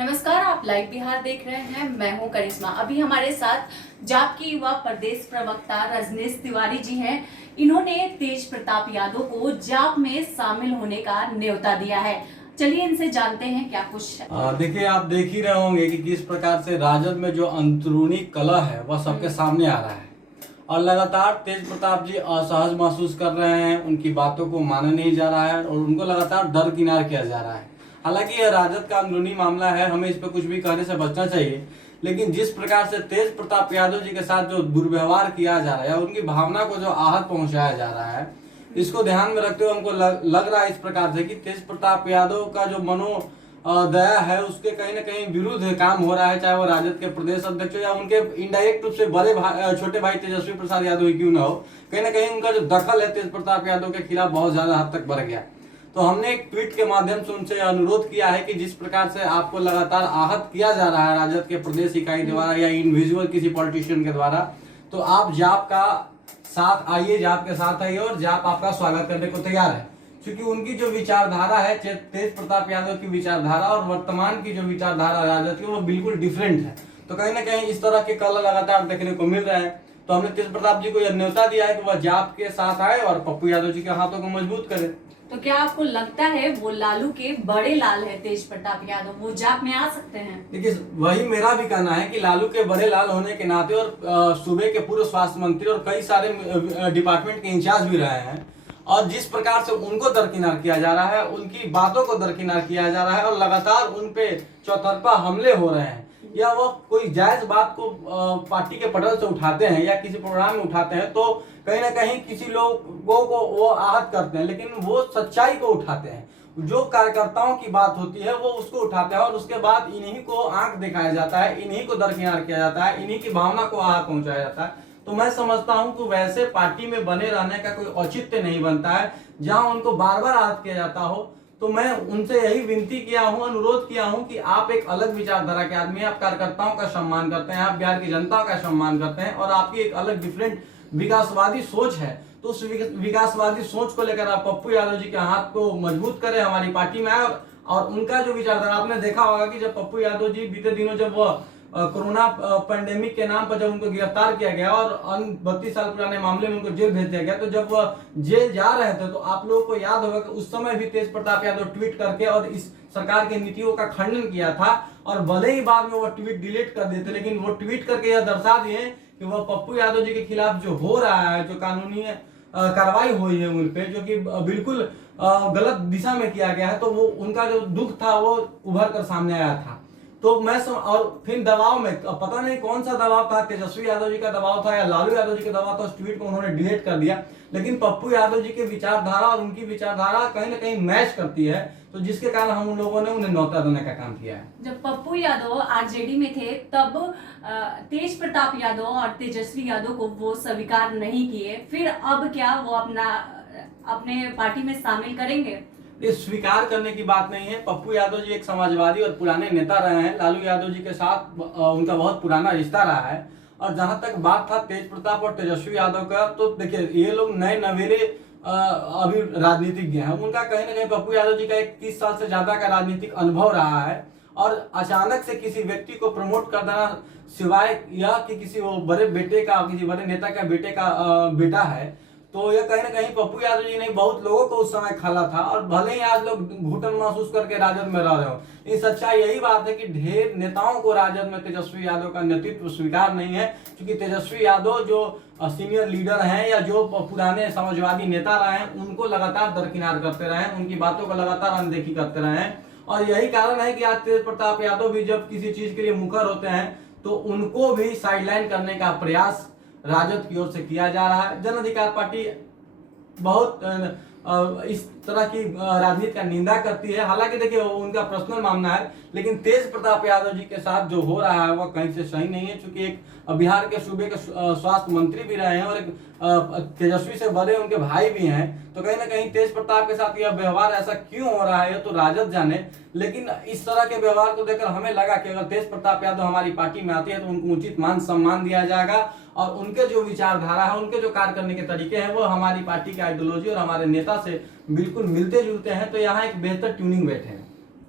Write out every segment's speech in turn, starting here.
नमस्कार, आप लाइव बिहार देख रहे हैं। मैं हूं करिश्मा। अभी हमारे साथ जाप के युवा प्रदेश प्रवक्ता रजनीश तिवारी जी हैं। इन्होंने तेज प्रताप यादव को जाप में शामिल होने का न्योता दिया है। चलिए इनसे जानते हैं क्या कुछ। देखिए, आप देख ही रहे होंगे कि किस प्रकार से राजद में जो अंदरूनी कलह है वह सबके सामने आ रहा है और लगातार तेज प्रताप जी असहज महसूस कर रहे हैं। उनकी बातों को माना नहीं जा रहा है और उनको लगातार दरकिनार किया जा रहा है। हालांकि यह राजद का अंदरूनी मामला है, हमें इस पर कुछ भी कहने से बचना चाहिए, लेकिन जिस प्रकार से तेज प्रताप यादव जी के साथ जो दुर्व्यवहार किया जा रहा है, उनकी भावना को जो आहत पहुंचाया जा रहा है, इसको ध्यान में रखते हुए हमको लग रहा है इस प्रकार से कि तेज प्रताप यादव का जो दया है उसके कहीं ना कहीं विरुद्ध काम हो रहा है, चाहे वो राजद के प्रदेश अध्यक्ष या उनके इनडायरेक्ट रूप से बड़े छोटे भाई तेजस्वी प्रसाद यादव ही क्यों ना हो, कहीं ना कहीं उनका जो दखल है तेज प्रताप यादव के खिलाफ बहुत ज्यादा हद तक बढ़ गया। तो हमने एक ट्वीट के माध्यम से उनसे अनुरोध किया है कि जिस प्रकार से आपको लगातार आहत किया जा रहा है राजद के प्रदेश इकाई द्वारा या इंडिविजुअल किसी पॉलिटिशियन के द्वारा, तो आप जाप का साथ आइए, जाप के साथ आइए और जाप आपका स्वागत करने को तैयार है। क्योंकि उनकी जो विचारधारा है तेज प्रताप यादव की विचारधारा और वर्तमान की जो विचारधारा राजद की, वो बिल्कुल डिफरेंट है। तो कहीं ना कहीं इस तरह के कलह लगातार देखने को मिल रहे हैं। तो हमने तेज प्रताप जी को यह न्योता दिया है कि वह जाप के साथ आए और पप्पू यादव जी के हाथों को मजबूत करे। तो क्या आपको लगता है वो लालू के बड़े लाल है तेज प्रताप यादव, वो जाप में आ सकते हैं? देखिए, वही मेरा भी कहना है कि लालू के बड़े लाल होने के नाते और सूबे के पूर्व स्वास्थ्य मंत्री और कई सारे डिपार्टमेंट के इंचार्ज भी रहे हैं, और जिस प्रकार से उनको दरकिनार किया जा रहा है, उनकी बातों को दरकिनार किया जा रहा है और लगातार उन पे चौतरफा हमले हो रहे हैं, या वो कोई जायज बात को पार्टी के पटल से उठाते हैं या किसी प्रोग्राम में उठाते हैं, तो कहीं ना कहीं किसी लोगों को वो आहत करते हैं, लेकिन वो सच्चाई को उठाते हैं। जो कार्यकर्ताओं की बात होती है वो उसको उठाते हैं और उसके बाद इन्हीं को आंख दिखाया जाता है, इन्हीं को दरकिनार किया जाता है, इन्हीं की भावना को आहत पहुंचाया जाता है। तो मैं समझता हूं कि वैसे पार्टी में बने रहने का कोई औचित्य नहीं बनता है जहां उनको बार बार आहत किया जाता हो। तो मैं उनसे यही विनती किया हूं, अनुरोध किया हूं कि आप एक अलग विचारधारा के आदमी हैं, आप कार्यकर्ताओं का सम्मान करते हैं, आप बिहार की जनता का सम्मान करते हैं और आपकी एक अलग डिफरेंट विकासवादी सोच है। तो उस विकासवादी सोच को लेकर आप पप्पू यादव जी के हाथ को मजबूत करें, हमारी पार्टी में आए और उनका जो विचारधारा, आपने देखा होगा कि जब पप्पू यादव जी बीते दिनों जब वह कोरोना पेंडेमिक के नाम पर जब उनको गिरफ्तार किया गया और 32 साल पुराने मामले में उनको जेल भेज दिया गया, तो जब वह जेल जा रहे थे तो आप लोगों को याद होगा कि उस समय भी तेज प्रताप यादव ट्वीट करके और इस सरकार की नीतियों का खंडन किया था, और भले ही बाद में वह ट्वीट डिलीट कर देते, लेकिन वो ट्वीट करके यह दर्शा दिए कि वह पप्पू यादव जी के खिलाफ जो हो रहा है, जो कानूनी कार्रवाई हुई है उन पे, जो कि बिल्कुल गलत दिशा में किया गया है, तो वो उनका जो दुख था वो उभर कर सामने आया था। तो और फिर दबाव में, पता नहीं कौन सा दबाव था, तेजस्वी यादव जी का दबाव था या लालू यादव जी का दबाव था, उस ट्वीट को उन्होंने डिलीट कर दिया, लेकिन पप्पू यादव जी की विचारधारा और उनकी विचारधारा कहीं ना कहीं मैच करती है, तो जिसके कारण हम लोगों ने उन्हें न्योता देने का काम किया है। जब पप्पू यादव आरजेडी में थे तब तेज प्रताप यादव और तेजस्वी यादव को वो स्वीकार नहीं किए, फिर अब क्या वो अपने पार्टी में शामिल करेंगे? ये स्वीकार करने की बात नहीं है। पप्पू यादव जी एक समाजवादी और पुराने नेता रहे हैं। लालू यादव जी के साथ उनका बहुत पुराना रिश्ता रहा है। और जहां तक बात था तेज प्रताप और तेजस्वी यादव का, तो देखिए, ये लोग नए नवेरे अभी राजनीतिज्ञ हैं। उनका कहीं ना कहीं पप्पू यादव जी का 30 साल से ज्यादा का राजनीतिक अनुभव रहा है, और अचानक से किसी व्यक्ति को प्रमोट कर देना, सिवाय यह कि किसी वो बड़े बेटे का, किसी बड़े नेता का बेटे का बेटा है, तो यह कहीं ना कहीं पप्पू यादव जी ने बहुत लोगों को उस समय खाला था, और भले ही आज लोग घुटन महसूस करके राजद में रह रहे हो, ये सच्चाई यही बात है कि ढेर नेताओं को राजद में तेजस्वी यादव का नेतृत्व स्वीकार नहीं है। क्योंकि तेजस्वी यादव जो सीनियर लीडर हैं या जो पुराने समाजवादी नेता रहे हैं, उनको लगातार दरकिनार करते रहे हैं, उनकी बातों को लगातार अनदेखी करते रहे हैं, और यही कारण है कि आज तेज प्रताप यादव भी जब किसी चीज के लिए मुखर होते हैं तो उनको भी साइडलाइन करने का प्रयास राजद की ओर से किया जा रहा है। जन अधिकार पार्टी बहुत इस तरह की राजनीति का निंदा करती है। हालांकि देखिए, वो उनका पर्सनल मामला है, लेकिन तेज प्रताप यादव जी के साथ जो हो रहा है वह कहीं से सही नहीं है। चूंकि एक बिहार के सूबे के स्वास्थ्य मंत्री भी रहे हैं और एक तेजस्वी से बड़े उनके भाई भी हैं, तो कहीं ना कहीं तेज प्रताप के साथ यह व्यवहार ऐसा क्यों हो रहा है तो राजद जाने। लेकिन इस तरह के व्यवहार को देखकर हमें लगा कि अगर तेज प्रताप यादव हमारी पार्टी में आती है तो उनको उचित मान सम्मान दिया जाएगा, और उनके जो विचारधारा है, उनके जो कार्य करने के तरीके हैं, वो हमारी पार्टी की आइडियोलॉजी और हमारे नेता से बिल्कुल मिलते जुलते हैं। तो यहाँ एक बेहतर ट्यूनिंग बैठे हैं।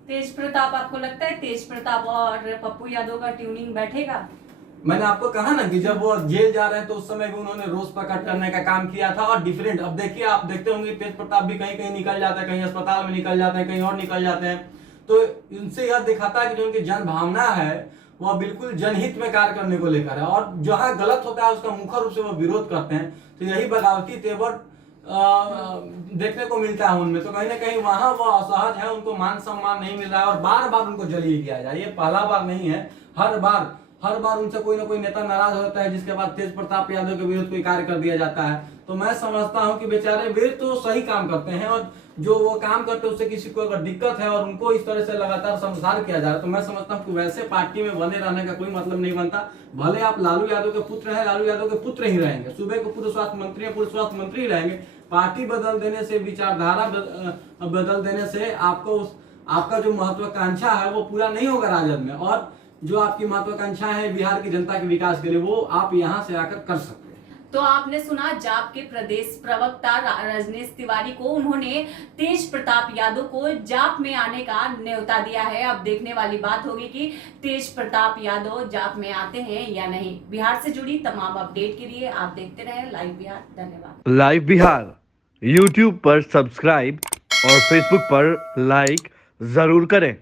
तेज प्रताप, आपको लगता है तेज प्रताप और पप्पू यादव का ट्यूनिंग बैठेगा? मैंने आपको कहा ना कि जब वो जेल जा रहे हैं तो उस समय भी उन्होंने रोष प्रकट करने का काम किया था और डिफरेंट। अब देखिए, आप देखते होंगे तेज प्रताप भी कहीं कहीं निकल जाता है, कहीं अस्पताल में निकल जाते हैं, कहीं और निकल जाते हैं। तो इनसे यह दिखाता है कि जो उनकी जन भावना है वह बिल्कुल जनहित में कार्य करने को लेकर है, और जहां गलत होता है उसका मुख्य रूप से वो विरोध करते हैं। तो यही बगावती तेवर देखने को मिलता है उनमें। तो कहीं ना कहीं वहां वो असहज है, उनको मान सम्मान नहीं मिल रहा है और बार बार उनको जलील किया जाए। ये पहला बार नहीं है, हर बार उनसे कोई ना कोई नेता नाराज होता है, जिसके बाद तेज प्रताप यादव के विरुद्ध कोई कार्य कर दिया जाता है। तो मैं समझता हूं कि बेचारे वे तो सही काम करते हैं, और जो वो काम करते हैं उससे किसी को अगर दिक्कत है और उनको इस तरह से लगातार संसार किया जा रहा है, तो मैं समझता हूं कि वैसे पार्टी में बने रहने का कोई मतलब नहीं बनता। भले आप लालू यादव के पुत्र हैं, लालू यादव के पुत्र ही रहेंगे, सूबे के पूर्व स्वास्थ्य मंत्री हैं, पूर्व स्वास्थ्य मंत्री ही रहेंगे। पार्टी बदल देने से, विचारधारा बदल देने से आपका जो महत्वाकांक्षा है वो पूरा नहीं होगा राजद में, और जो आपकी महत्वाकांक्षा है बिहार की जनता के विकास के लिए, वो आप यहाँ से आकर कर सकते हैं। तो आपने सुना जाप के प्रदेश प्रवक्ता रजनीश तिवारी को, उन्होंने तेज प्रताप यादव को जाप में आने का न्योता दिया है। अब देखने वाली बात होगी कि तेज प्रताप यादव जाप में आते हैं या नहीं। बिहार से जुड़ी तमाम अपडेट के लिए आप देखते रहें लाइव बिहार। धन्यवाद। लाइव बिहार यूट्यूब पर सब्सक्राइब और फेसबुक पर लाइक जरूर करें।